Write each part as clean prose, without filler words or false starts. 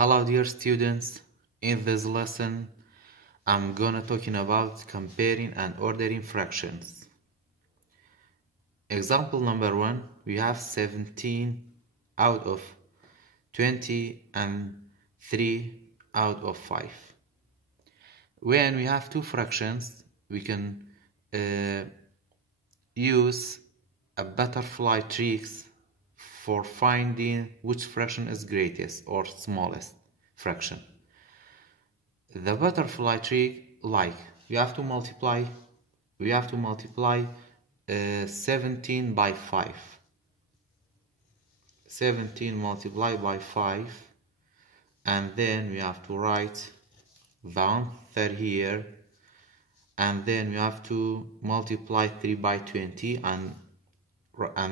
Hello dear students, in this lesson I'm gonna talking about comparing and ordering fractions. Example number 1, we have 17 out of 20 and 3 out of 5. When we have two fractions, we can use a butterfly tricks for finding which fraction is greatest or smallest fraction. The butterfly trick, like we have to multiply 17 by 5. 17 multiplied by 5, and then we have to write the answer here, and then we have to multiply 3 by 20 and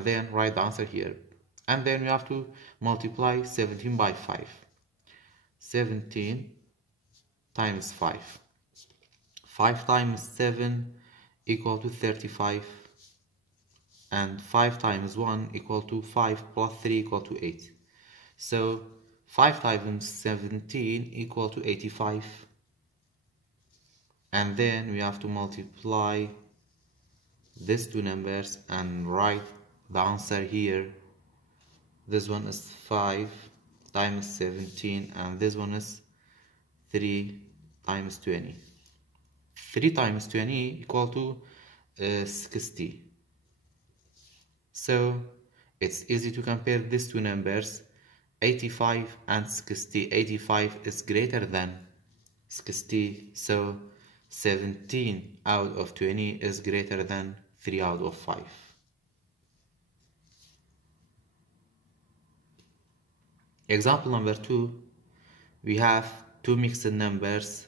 then write the answer here, and then we have to multiply 17 by 5. 17 times 5. 5 times 7 equal to 35, and 5 times 1 equal to 5 plus 3 equal to 8. So 5 times 17 equal to 85, and then we have to multiply these two numbers and write the answer here. This one is 5 times 17, and this one is 3 times 20. 3 times 20 equal to 60. So it's easy to compare these two numbers, 85 and 60. 85 is greater than 60, so 17 out of 20 is greater than 3 out of 5. Example number 2, we have two mixed numbers.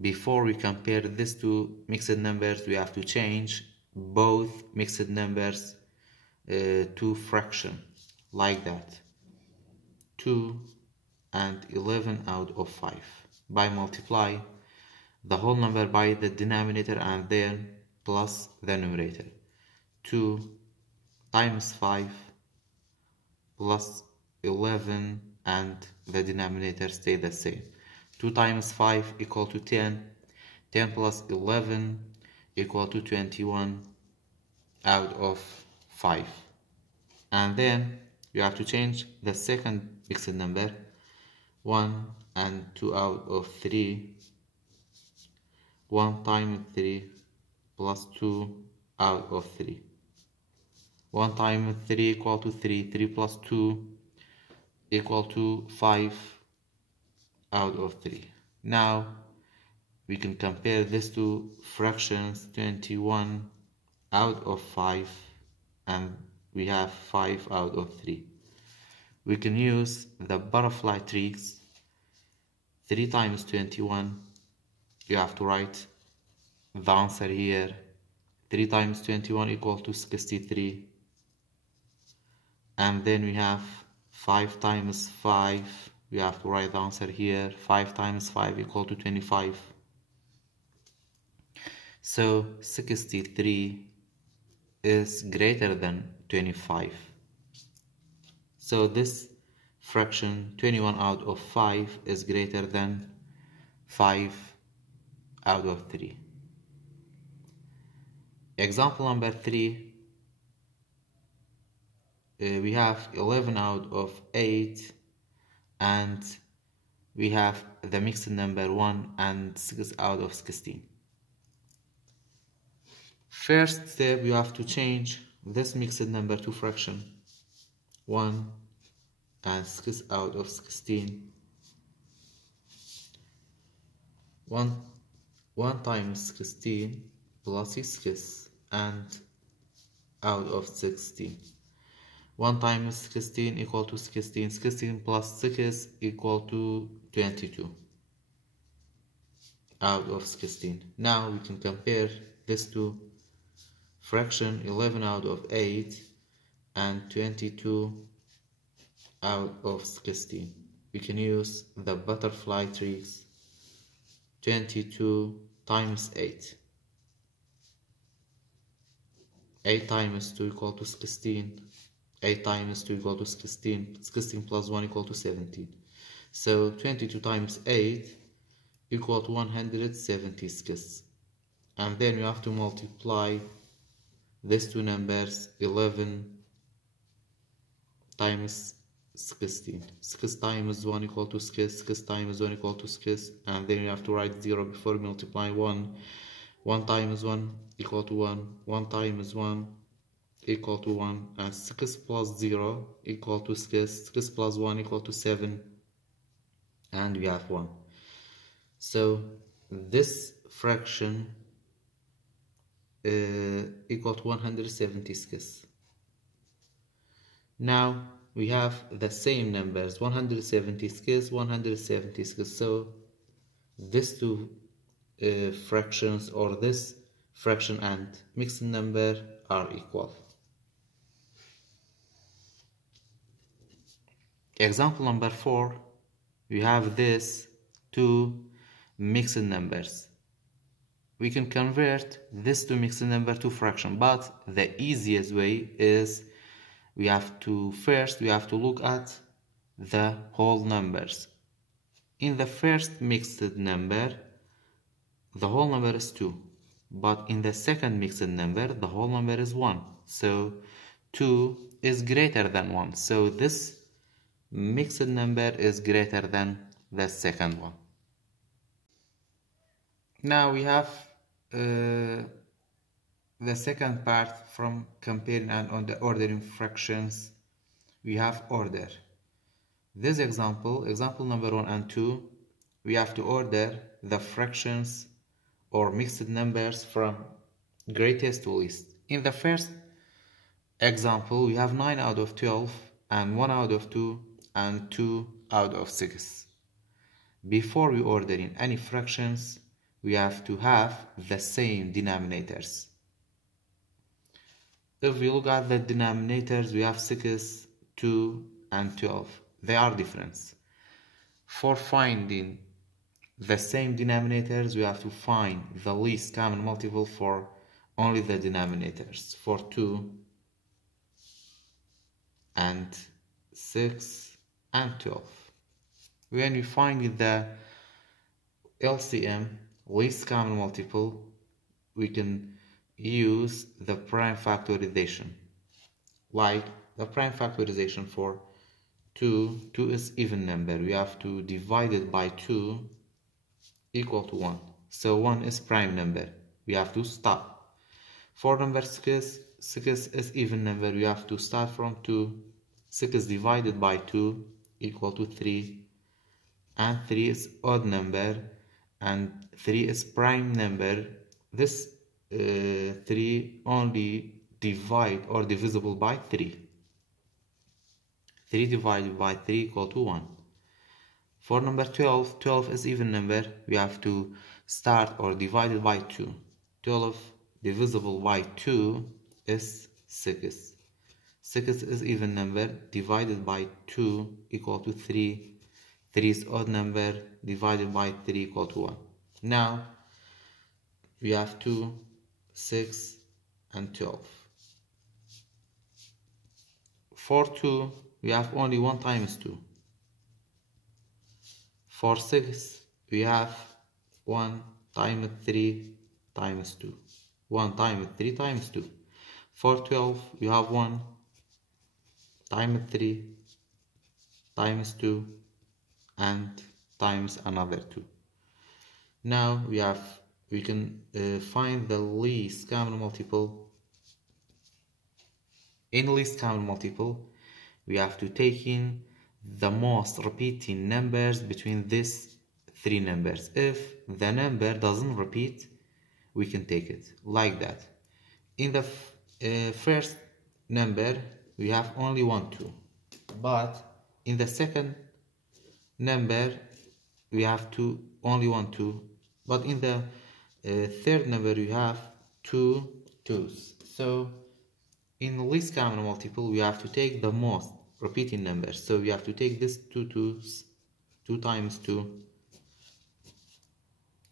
Before we compare these two mixed numbers, we have to change both mixed numbers to fraction, like that. 2 and 11 out of 5. By multiply the whole number by the denominator and then plus the numerator. 2 times 5 plus 11, and the denominator stay the same. 2 times 5 equal to 10. 10 plus 11 equal to 21 out of 5. And then you have to change the second mixed number, 1 and 2 out of 3. 1 times 3 plus 2 out of 3. 1 times 3 equal to 3. 3 plus 2 equal to 5 out of 3. Now we can compare these two fractions, 21 out of 5, and we have 5 out of 3. We can use the butterfly tricks. 3 times 21, you have to write the answer here. 3 times 21 equal to 63, and then we have 5 times 5, we have to write the answer here. 5 times 5 equal to 25. So 63 is greater than 25. So this fraction, 21 out of 5, is greater than 5 out of 3. Example number 3, we have 11 out of 8, and we have the mixed number 1 and 6 out of 16. First step, you have to change this mixed number to fraction. 1 and 6 out of 16. 1 times 16 plus 6 and out of 16. 1 times 16 equal to 16. 16 plus 6 equal to 22 out of 16. Now we can compare these two fraction, 11 out of 8 and 22 out of 16. We can use the butterfly tricks. 22 times 8. 8 times 2 equal to 16. 8 times 2 equal to 16. 16 plus 1 equal to 17. So 22 times 8 equal to 176. And then you have to multiply these two numbers. 11 times 16. 6 times 1 equal to 6. 6 times 1 equal to 6. And then you have to write 0 before multiplying 1. 1 times 1 equal to 1. 1 times 1 equal to 1. And 6 plus 0 equal to 6. 6 plus 1 equal to 7. And we have 1. So this fraction equal to 176. Now we have the same numbers, 176, 176. So these two fractions, or this fraction and mixed number, are equal. Example number 4, we have this two mixed numbers. We can convert this to mixed number to fraction, but the easiest way is we have to look at the whole numbers. In the first mixed number, the whole number is 2, but in the second mixed number, the whole number is 1. So 2 is greater than 1. So this mixed number is greater than the second one. Now we have the second part from comparing, and on the ordering fractions, we have order. This example number 1 and 2, we have to order the fractions or mixed numbers from greatest to least. In the first example, we have 9 out of 12 and 1 out of 2 and 2 out of 6. Before we order in any fractions, we have to have the same denominators. If we look at the denominators, we have 6, 2 and 12. They are different. For finding the same denominators, we have to find the least common multiple for only the denominators, for 2 and 6 and 12. When we find the LCM, least common multiple, we can use the prime factorization. Like the prime factorization for 2 is even number. We have to divide it by 2 equal to 1. So 1 is prime number. We have to stop. For number 6 is even number. We have to start from 2. 6 divided by 2 equal to 3. And 3 is odd number. And 3 is prime number. This 3 only divide or divisible by 3. 3 divided by 3 equal to 1. For number 12 is even number. We have to start or divide it by 2. 12 divisible by 2 is 6. 6 is even number. Divided by 2 equal to 3. 3 is odd number. Divided by 3 equal to 1. Now we have 2, 6 and 12. For 2 we have only 1 times 2. For 6 we have 1 times 3 times 2. 1 times 3 times 2. For 12 we have 1 times 3 times 2 and times another 2. Now we can find the least common multiple. In least common multiple, we have to take in the most repeating numbers between these three numbers. If the number doesn't repeat, we can take it like that. In the first number, we have only 1, 2. But in the second number, we have only 1, 2. But in the third number, we have 2 2's. So in the least common multiple, we have to take the most repeating numbers. So we have to take this 2 2's, 2 times 2.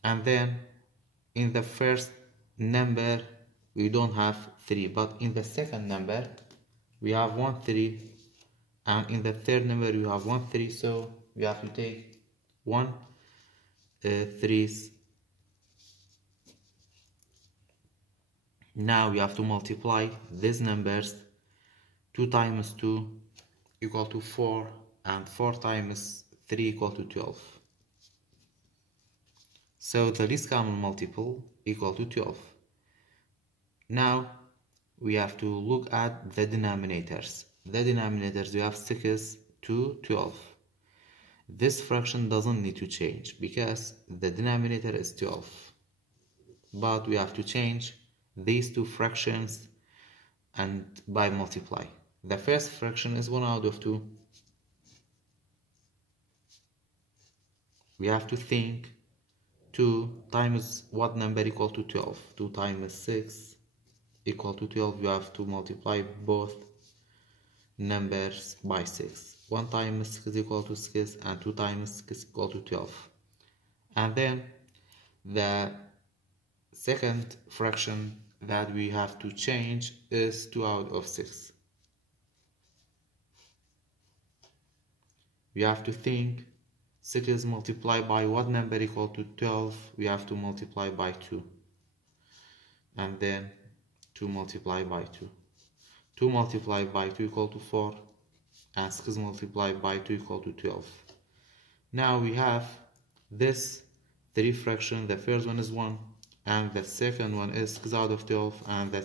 And then in the first number, we don't have 3. But in the second number, we have 1 3. And in the third number, we have 1 3. So we have to take 1 threes. Now we have to multiply these numbers. 2 times 2 equal to 4, and 4 times 3 equal to 12. So the least common multiple equal to 12. Now we have to look at the denominators. The denominators, we have 6 to 12. This fraction doesn't need to change because the denominator is 12. But we have to change these two fractions and by multiply. The first fraction is 1 out of 2. We have to think 2 times what number equal to 12? 2 times 6 equal to 12. You have to multiply both numbers by 6. 1 times 6 is equal to 6 and 2 times 6 is equal to 12. And then the second fraction that we have to change is 2 out of 6. We have to think 6 is multiplied by what number equal to 12? We have to multiply by 2. And then 2 multiplied by 2. 2 multiplied by 2 equal to 4. And 6 multiplied by 2 equal to 12. Now we have this 3 fraction. The first one is 1. And the second one is 6 out of 12. And the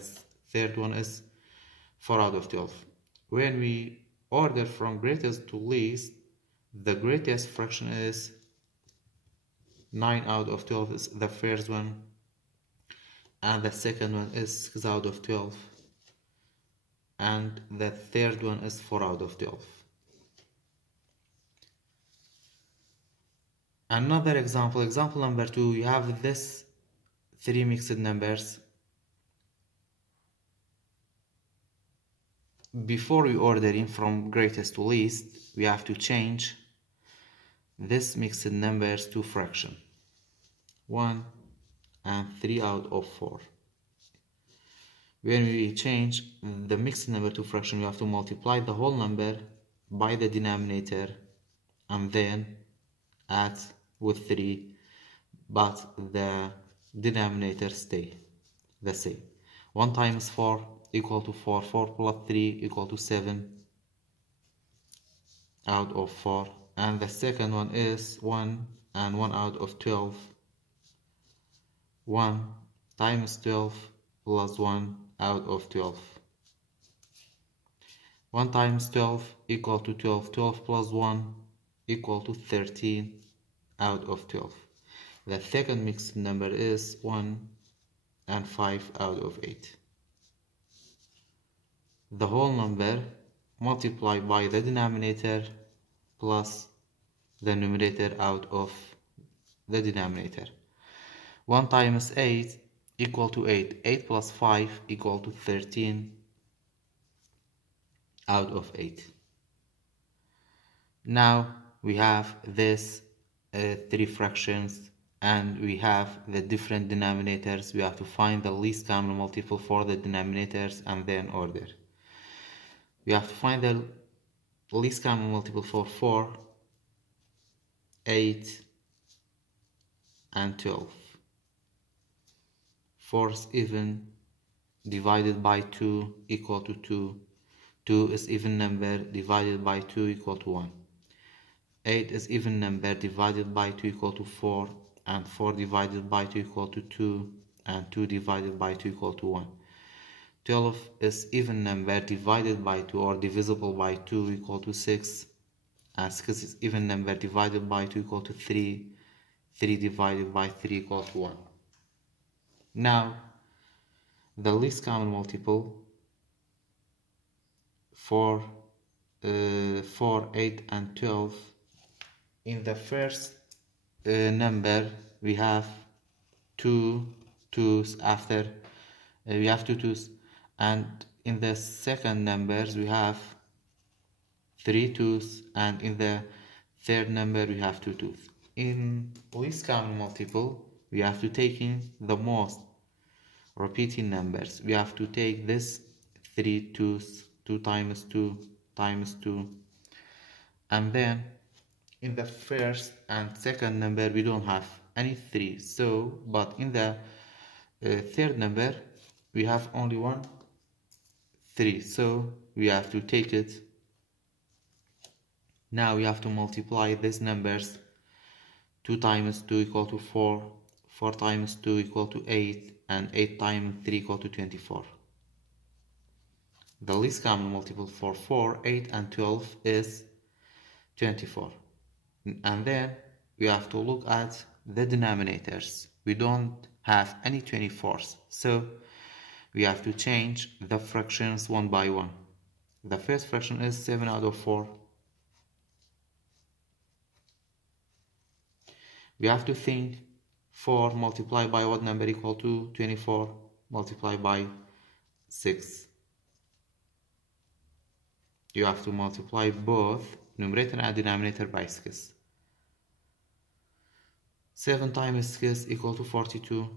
third one is 4 out of 12. When we order from greatest to least, the greatest fraction is 9 out of 12 is the first one, and the second one is 6 out of 12, and the third one is 4 out of 12. Another example number 2, you have this 3 mixed numbers. Before we ordering from greatest to least, we have to change this mixed numbers to fraction. 1 and 3 out of 4. When we change the mixed number to fraction, we have to multiply the whole number by the denominator and then add with 3, but the denominator stay the same. 1 times 4 equal to 4. 4 plus 3 equal to 7 out of 4. And the second one is 1 and 1 out of 12. 1 times 12 plus 1 out of 12. 1 times 12 equal to 12. 12 plus 1 equal to 13 out of 12. The second mixed number is 1 and 5 out of 8. The whole number multiplied by the denominator plus the numerator out of the denominator. 1 times 8 equal to 8. 8 plus 5 equal to 13 out of 8. Now we have this 3 fractions and we have the different denominators. We have to find the least common multiple for the denominators and then order. We have to find the least common multiple for 4, 8, and 12. 4 is even, divided by 2 equal to 2. 2 is even number, divided by 2 equal to 1. 8 is even number, divided by 2 equal to 4. And 4 divided by 2 equal to 2. And 2 divided by 2 equal to 1. 12 is even number, divided by 2 or divisible by 2 equal to 6. And 6 is even number, divided by 2 equal to 3. 3 divided by 3 equal to 1. Now, the least common multiple for 4, 8, and 12. In the first number, we have 2 twos after, we have 2 twos. And in the second numbers, we have 3 twos. And in the third number, we have 2 twos. In least common multiple, we have to take in the most repeating numbers. We have to take this 3 twos, 2 times 2 times 2, and then in the first and second number we don't have any 3, so but in the third number we have only 1 3, so we have to take it. Now we have to multiply these numbers. 2 times 2 equal to 4, 4 times 2 equal to 8, and 8 times 3 equal to 24. The least common multiple for 4, 8 and 12 is 24. And then we have to look at the denominators. We don't have any 24s, so we have to change the fractions one by one. The first fraction is 7 out of 4. We have to think 4 multiplied by what number equal to 24 multiplied by 6. You have to multiply both numerator and denominator by 6. 7 times 6 equal to 42,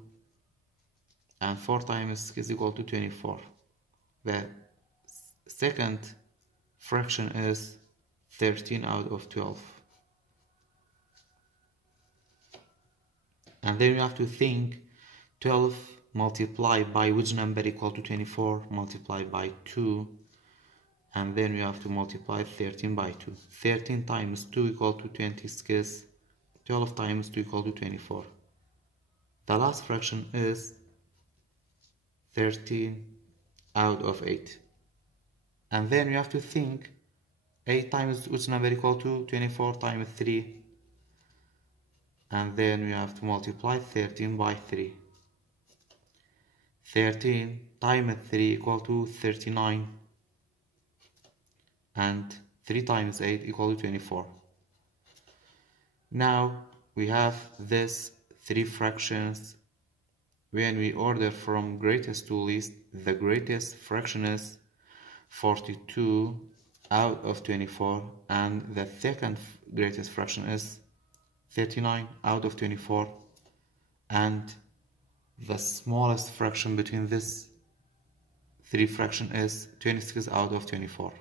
and 4 times 6 equal to 24. The second fraction is 13 out of 12. And then you have to think 12 multiplied by which number equal to 24 multiplied by 2, and then we have to multiply 13 by 2. 13 times 2 equal to 26. 12 times 2 equal to 24. The last fraction is 13 out of 8. And then we have to think 8 times which number equal to 24 times 3. And then we have to multiply 13 by 3. 13 times 3 equal to 39. And 3 times 8 equal to 24. Now we have these 3 fractions. When we order from greatest to least, the greatest fraction is 42 out of 24, and the second greatest fraction is 39 out of 24, and the smallest fraction between these 3 fractions is 26 out of 24.